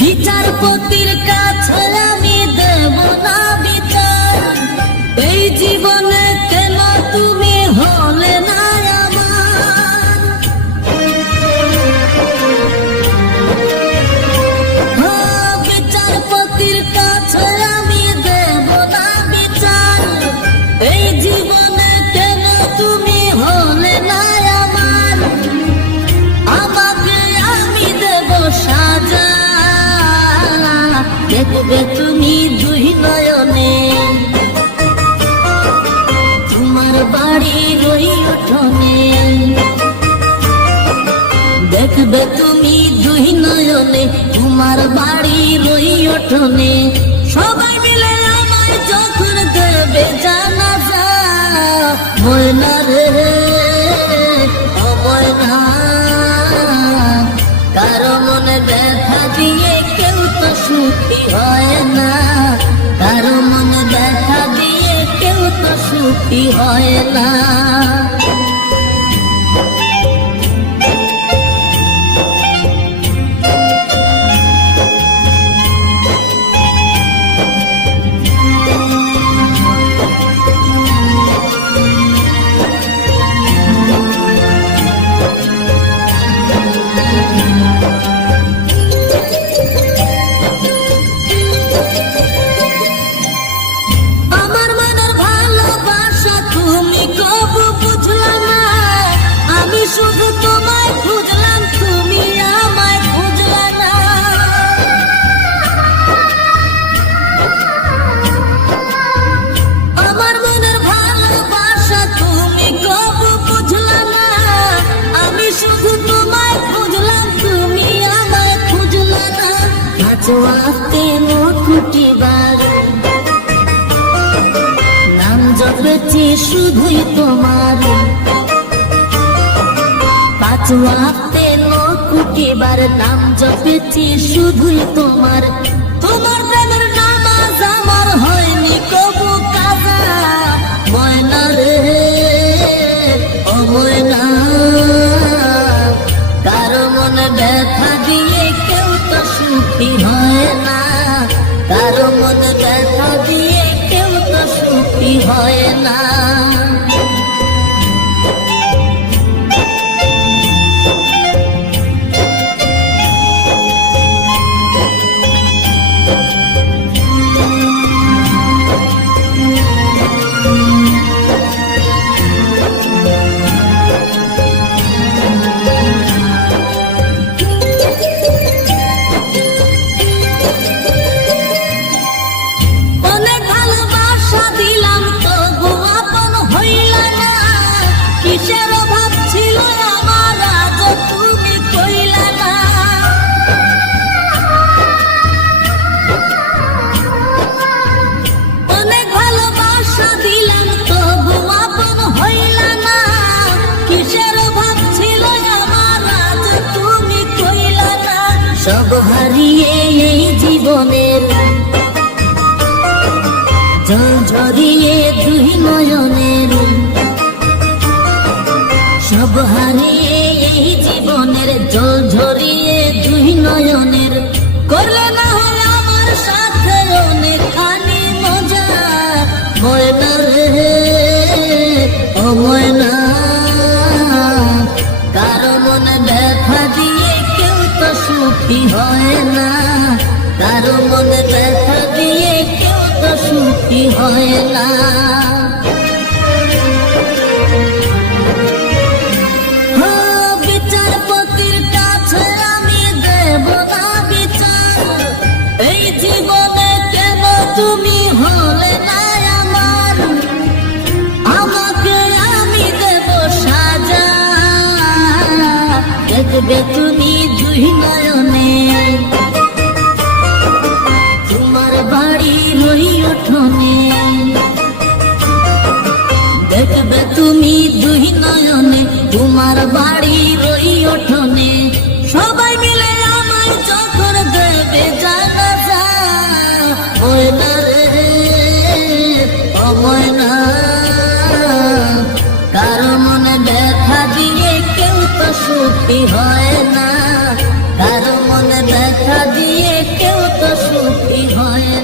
বিচারপতির কাছে আমি দেব না বিচার, এই জীবনে কেন তুমি হলে না আমার। বিচারপতির কাছে আমি দেব না বিচার, এই জীবনে কেন তুমি হলে না আমার। আমাকে আমি দেব সাজা, দেখবে তুমি দুই নয়নে, তোমার বাড়ির ওই উঠোনে। দেখবে তুমি দুই নয়নে, তোমার বাড়ির ওই উঠোনে। সবাই মিলে আমায় যখন দেবে জানাজা, ময়না রে ও ময়না, কারো মনে ব্যথা দিয়ে কেউ তো সুখী হয় না, কারো মনে ব্যথা দিয়ে কেউ তো সুখী হয় না। শুধু তোমায় খুঁজলাম, তুমি আমায় খুঁজলা না। আমার মনের ভালোবাসা তুমি কবু বুঝলা না, আমি শুধু তোমায় খুঁজলাম, তুমি আমায় খুঁজলা না। আজওয়াতে কোটিবার নাম জপেছি শুধুই তোমার, পাঁচওয়াক্তে কোটিবার নাম জপেছি শুধুই তোমার। তোমার প্রেমের নামাজ আমার হয়নি কবু কাজা, ময়না রে ও ময়না, কারো মনে ব্যথা দিয়ে কেউ তো সুখী হয় না, কারো মনে ব্যথা দিয়ে কেউ তো সুখী হয় না। কিসের অভাব ছিল আমার, আজ তুমি কইলা না। অনেক ভালোবাসা দিলাম তবু আপন হইলা না, কিসের অভাব ছিল আমার, আজ তুমি কইলা না। সব হারিয়ে এই জীবনের জল ঝরিয়ে দুই নয়নের, সব হারিয়ে এই জীবনের জল ঝরিয়ে দুই নয়নের। করলে না হলে আমার সাথে অনেকখানি মজা, ময়না রে ও ময়না, কারো মনে ব্যথা দিয়ে কেউ তো সুখী হয় না, কারো মনে ব্যথা দিয়ে কেউ তো সুখী হয় না। বিচারপতির কাছে আমি দেব না বিচার, এই জীবনে কেন তুমি হলে না আমার। আমাকে আমি দেব সাজা, দেখবে তুমি দুই নয়নে, তোমার বাড়ির ওই উঠোনে। দেখবে তুমি দুই নয়নে, তোমার বাড়ির ওই উঠোনে। সবাই মিলে আমায় যখন দেবে জানাজা, ময়না রে ও ময়না, কারো মনে ব্যথা দিয়ে কেউ তো সুখী হয় না, কারো মনে ব্যথা দিয়ে কেউ তো সুখী হয়